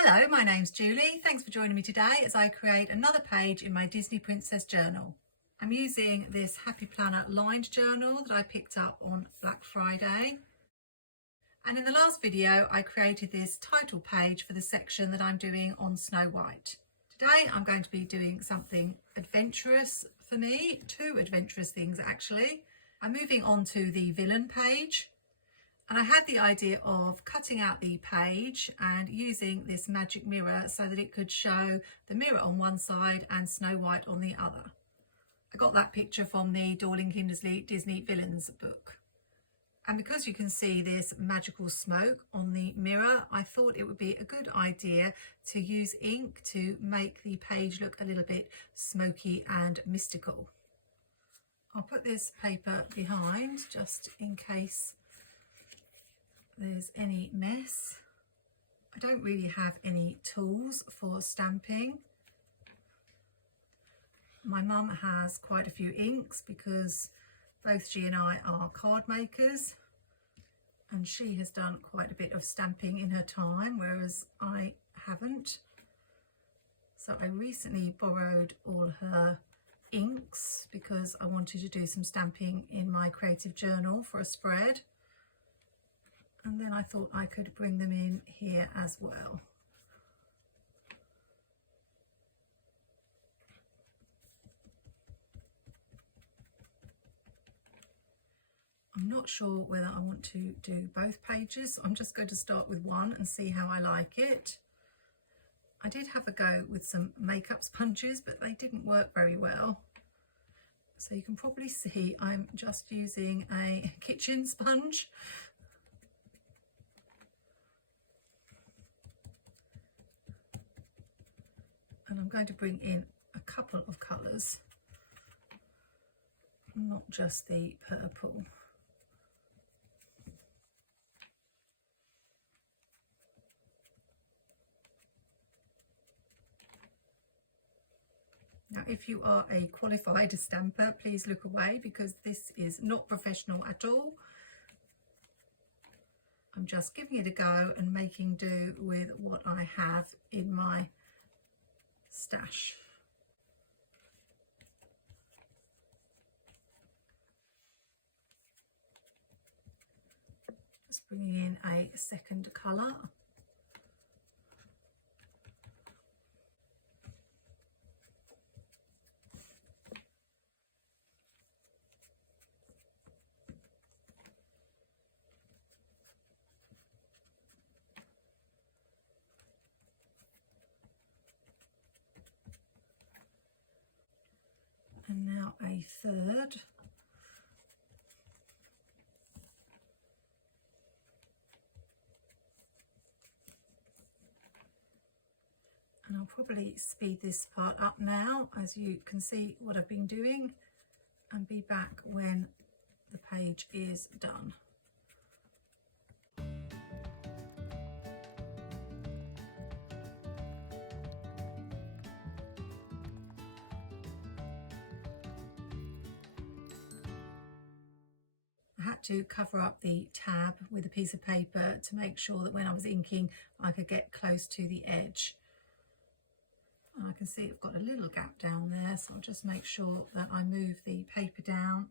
Hello, my name's Julie. Thanks for joining me today as I create another page in my Disney Princess journal. I'm using this Happy Planner lined journal that I picked up on Black Friday. And in the last video, I created this title page for the section that I'm doing on Snow White. Today, I'm going to be doing something adventurous for me, two adventurous things actually. I'm moving on to the villain page. And I had the idea of cutting out the page and using this magic mirror so that it could show the mirror on one side and Snow White on the other. I got that picture from the Dorling Kindersley Disney villains book. And because you can see this magical smoke on the mirror, I thought it would be a good idea to use ink to make the page look a little bit smoky and mystical. I'll put this paper behind just in case there's any mess. I don't really have any tools for stamping. My mum has quite a few inks because both she and I are card makers, and she has done quite a bit of stamping in her time, whereas I haven't. So I recently borrowed all her inks because I wanted to do some stamping in my creative journal for a spread. And then I thought I could bring them in here as well. I'm not sure whether I want to do both pages, so I'm just going to start with one and see how I like it. I did have a go with some makeup sponges, but they didn't work very well. So you can probably see I'm just using a kitchen sponge. And I'm going to bring in a couple of colours, not just the purple. Now, if you are a qualified stamper, please look away because this is not professional at all. I'm just giving it a go and making do with what I have in my stash. Just bringing in a second colour. And now a third. And I'll probably speed this part up now, as you can see what I've been doing, and be back when the page is done. I had to cover up the tab with a piece of paper to make sure that when I was inking I could get close to the edge. And I can see I've got a little gap down there, so I'll just make sure that I move the paper down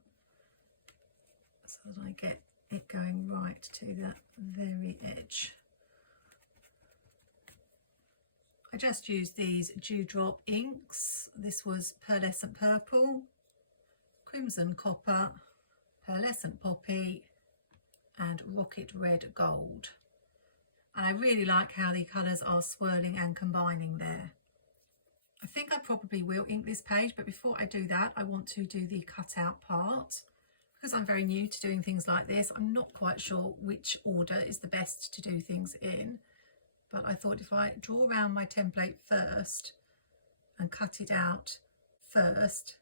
so that I get it going right to the very edge. I just used these dewdrop inks. This was pearlescent purple, crimson copper, pearlescent poppy and rocket red gold. And I really like how the colours are swirling and combining there. I think I probably will ink this page, but before I do that I want to do the cutout part. Because I'm very new to doing things like this, I'm not quite sure which order is the best to do things in, but I thought if I draw around my template first and cut it out first,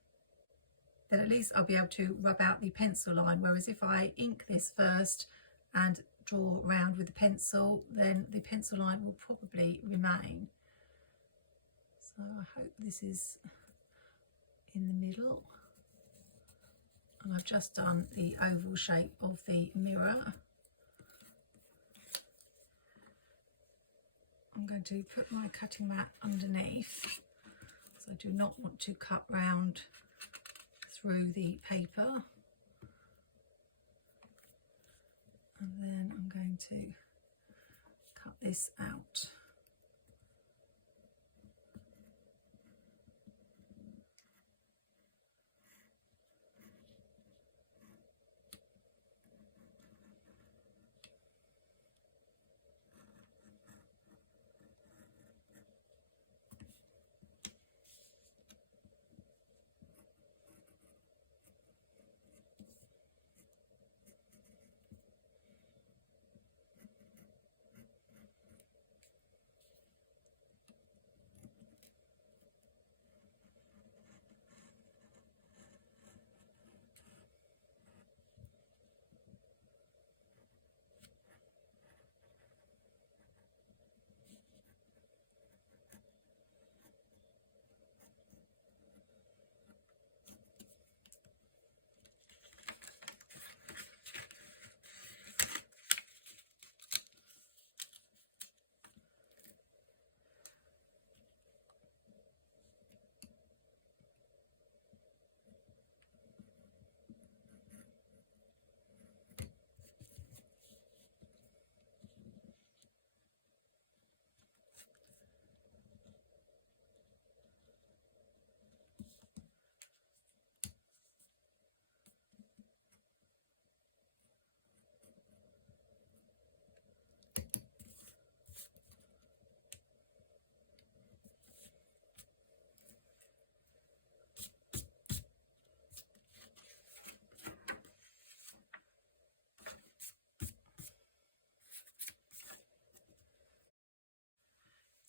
then at least I'll be able to rub out the pencil line, whereas if I ink this first and draw around with the pencil, then the pencil line will probably remain. So I hope this is in the middle. And I've just done the oval shape of the mirror. I'm going to put my cutting mat underneath, so I do not want to cut round through the paper. And then I'm going to cut this out.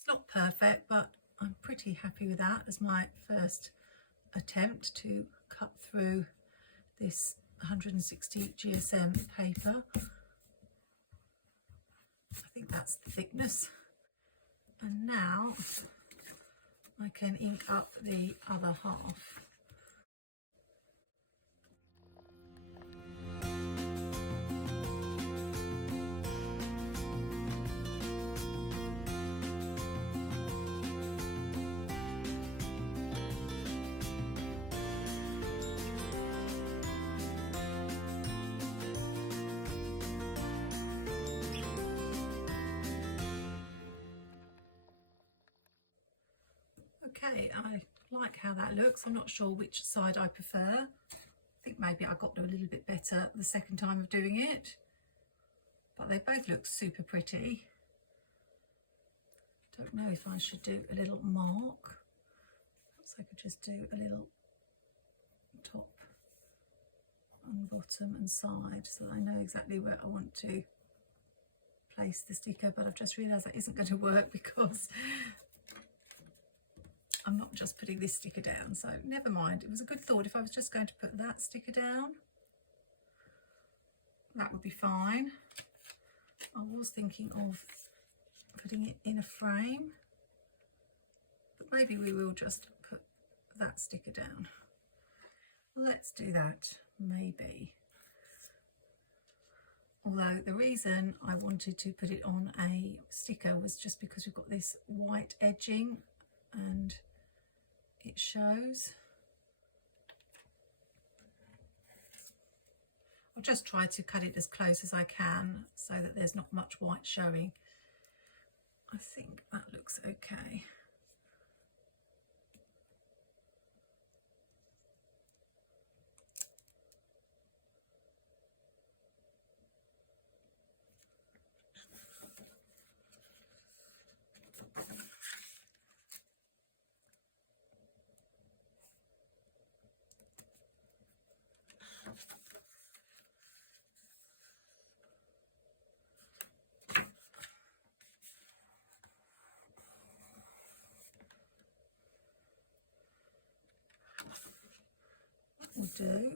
It's not perfect, but I'm pretty happy with that as my first attempt to cut through this 160 GSM paper. I think that's the thickness. And now I can ink up the other half. Okay, I like how that looks. I'm not sure which side I prefer. I think maybe I got a little bit better the second time of doing it, but they both look super pretty. Don't know if I should do a little mark. Perhaps I could just do a little top and bottom and side so that I know exactly where I want to place the sticker, but I've just realised that isn't going to work because I'm not just putting this sticker down, so never mind. It was a good thought. If I was just going to put that sticker down, that would be fine. I was thinking of putting it in a frame, but maybe we will just put that sticker down. Let's do that, maybe. Although the reason I wanted to put it on a sticker was just because we've got this white edging and it shows. I'll just try to cut it as close as I can so that there's not much white showing. I think that looks okay. Will do.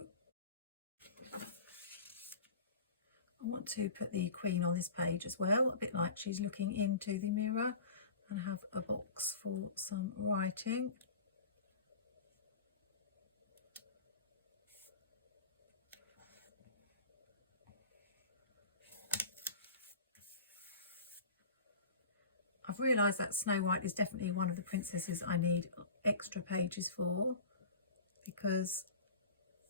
I want to put the Queen on this page as well, a bit like she's looking into the mirror, and have a box for some writing. I've realised that Snow White is definitely one of the princesses I need extra pages for, because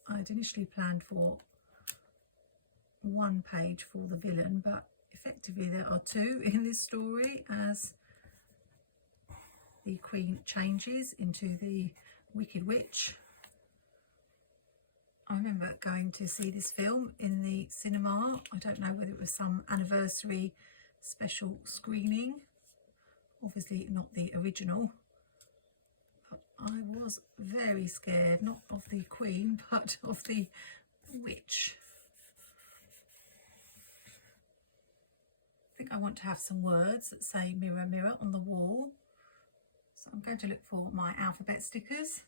I'd initially planned for one page for the villain, but effectively there are two in this story as the Queen changes into the Wicked Witch. I remember going to see this film in the cinema. I don't know whether it was some anniversary special screening, obviously not the original, but I was very scared, not of the Queen but of the witch. I think I want to have some words that say mirror mirror on the wall, so I'm going to look for my alphabet stickers.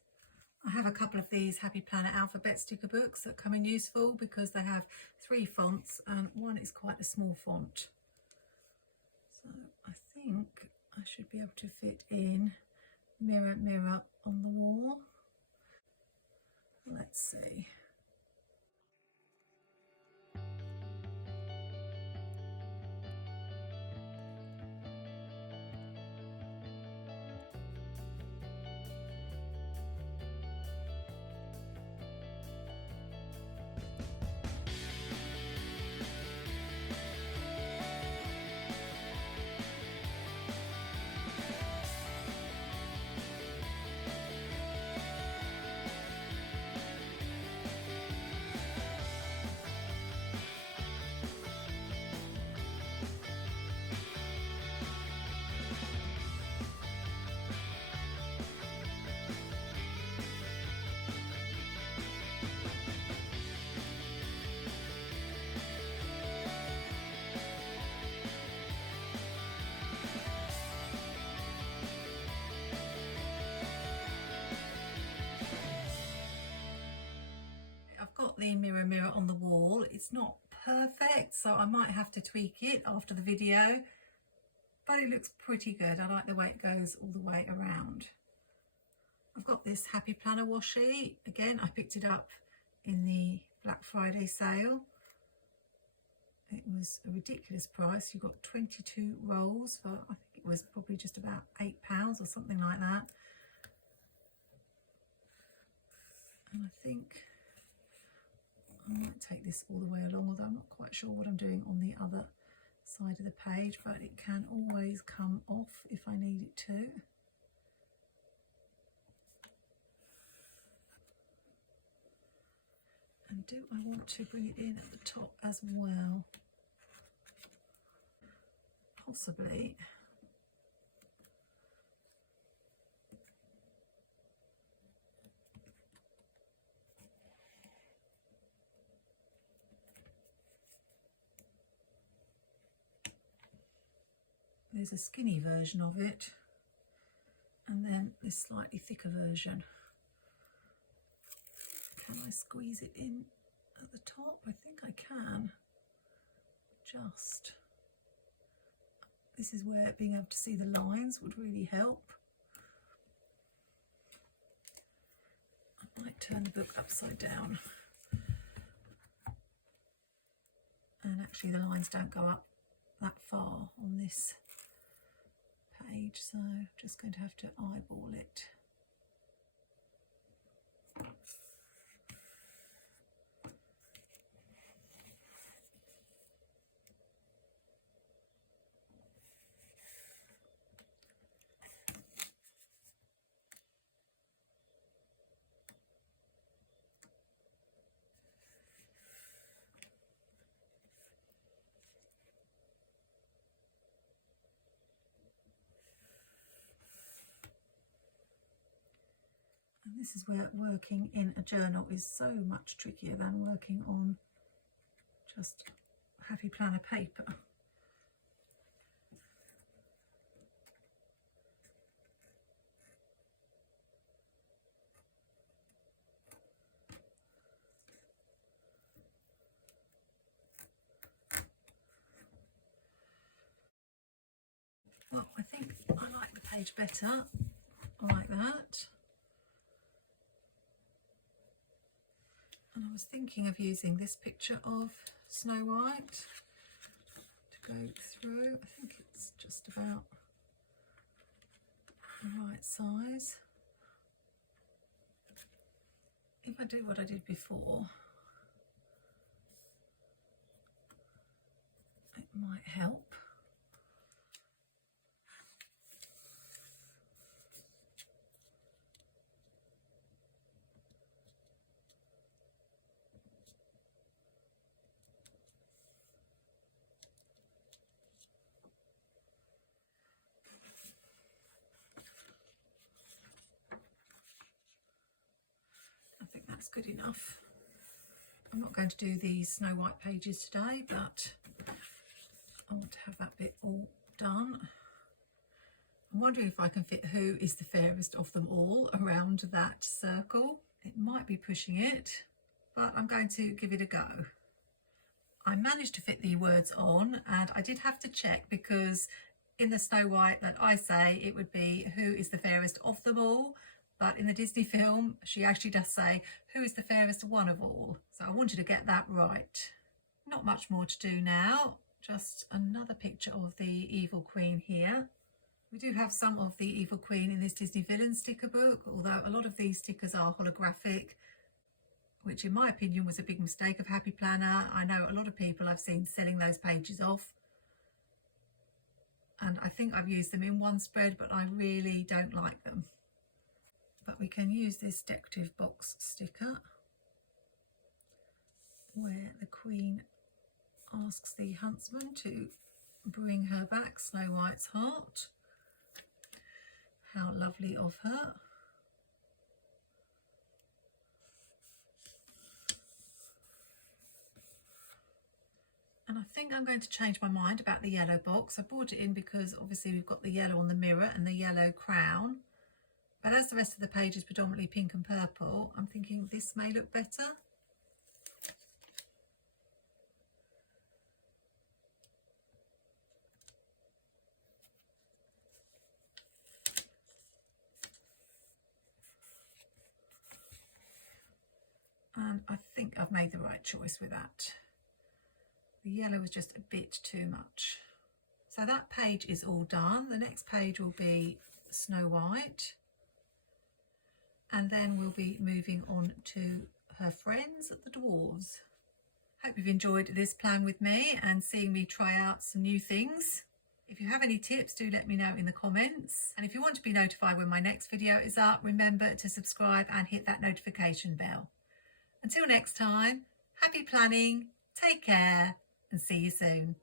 I have a couple of these Happy Planner alphabet sticker books that come in useful because they have 3 fonts and one is quite a small font. So I think I should be able to fit in mirror mirror on the wall. Let's see. The mirror mirror on the wall. It's not perfect, so I might have to tweak it after the video, but it looks pretty good. I like the way it goes all the way around. I've got this Happy Planner washi. Again, I picked it up in the Black Friday sale. It was a ridiculous price. You got 22 rolls for, I think it was probably just about £8 or something like that. And I think I might take this all the way along, although I'm not quite sure what I'm doing on the other side of the page, but it can always come off if I need it to. And do I want to bring it in at the top as well? Possibly. There's a skinny version of it, and then this slightly thicker version. Can I squeeze it in at the top? I think I can. Just. This is where being able to see the lines would really help. I might turn the book upside down. And actually the lines don't go up that far on this page, so I'm just going to have to eyeball it. And this is where working in a journal is so much trickier than working on just Happy Planner paper. Well, I think I like the page better. I like that. And I was thinking of using this picture of Snow White to go through. I think it's just about the right size. If I do what I did before, it might help. I think that's good enough. I'm not going to do these Snow White pages today, but I want to have that bit all done. I'm wondering if I can fit Who is the Fairest of Them All around that circle. It might be pushing it, but I'm going to give it a go. I managed to fit the words on, and I did have to check because in the Snow White that I say it would be Who is the Fairest of Them All, but in the Disney film she actually does say Who is the Fairest One of All. So I wanted to get that right. Not much more to do now, just another picture of the Evil Queen here. We do have some of the Evil Queen in this Disney Villain sticker book, although a lot of these stickers are holographic, which in my opinion was a big mistake of Happy Planner. I know a lot of people I've seen selling those pages off, and I think I've used them in one spread, but I really don't like them. But we can use this decorative box sticker where the Queen asks the huntsman to bring her back Snow White's heart. How lovely of her. And I think I'm going to change my mind about the yellow box. I brought it in because obviously we've got the yellow on the mirror and the yellow crown. But as the rest of the page is predominantly pink and purple, I'm thinking this may look better. And I think I've made the right choice with that. The yellow was just a bit too much. So that page is all done. The next page will be Snow White. And then we'll be moving on to her friends, the dwarves. Hope you've enjoyed this plan with me and seeing me try out some new things. If you have any tips, do let me know in the comments. And if you want to be notified when my next video is up, remember to subscribe and hit that notification bell. Until next time, happy planning, take care, and see you soon.